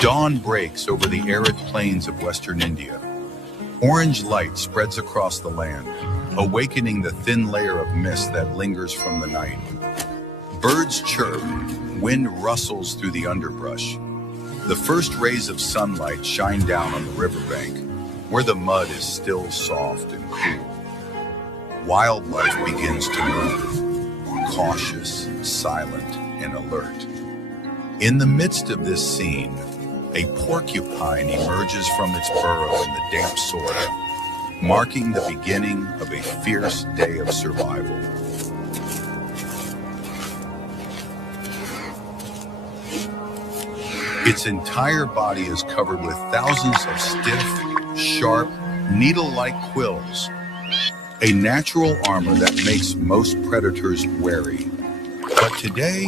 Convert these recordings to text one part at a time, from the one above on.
Dawn breaks over the arid plains of western India. Orange light spreads across the land, awakening the thin layer of mist that lingers from the night. Birds chirp, wind rustles through the underbrush. The first rays of sunlight shine down on the riverbank, where the mud is still soft and cool. Wildlife begins to move, cautious, silent, and alert. In the midst of this scene, a porcupine emerges from its burrow in the damp soil, marking the beginning of a fierce day of survival. Its entire body is covered with thousands of stiff, sharp, needle-like quills, a natural armor that makes most predators wary. But today,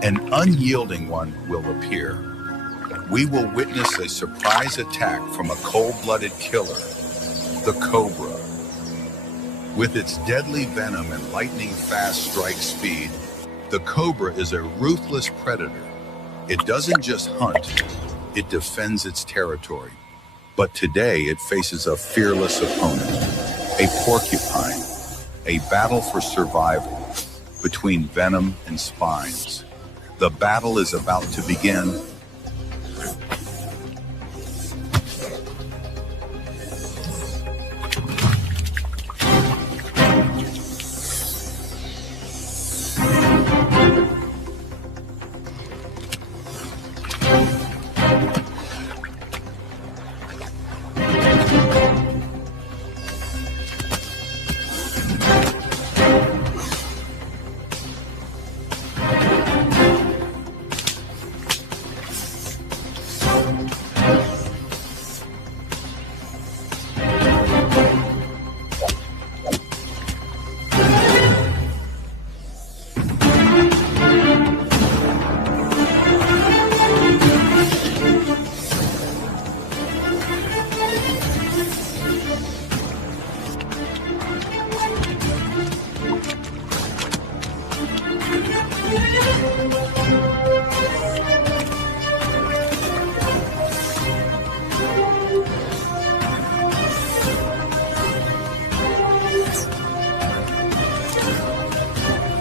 an unyielding one will appear. We will witness a surprise attack from a cold-blooded killer, the Cobra. With its deadly venom and lightning-fast strike speed, the Cobra is a ruthless predator. It doesn't just hunt, it defends its territory. But today it faces a fearless opponent, a porcupine, a battle for survival between venom and spines. The battle is about to begin.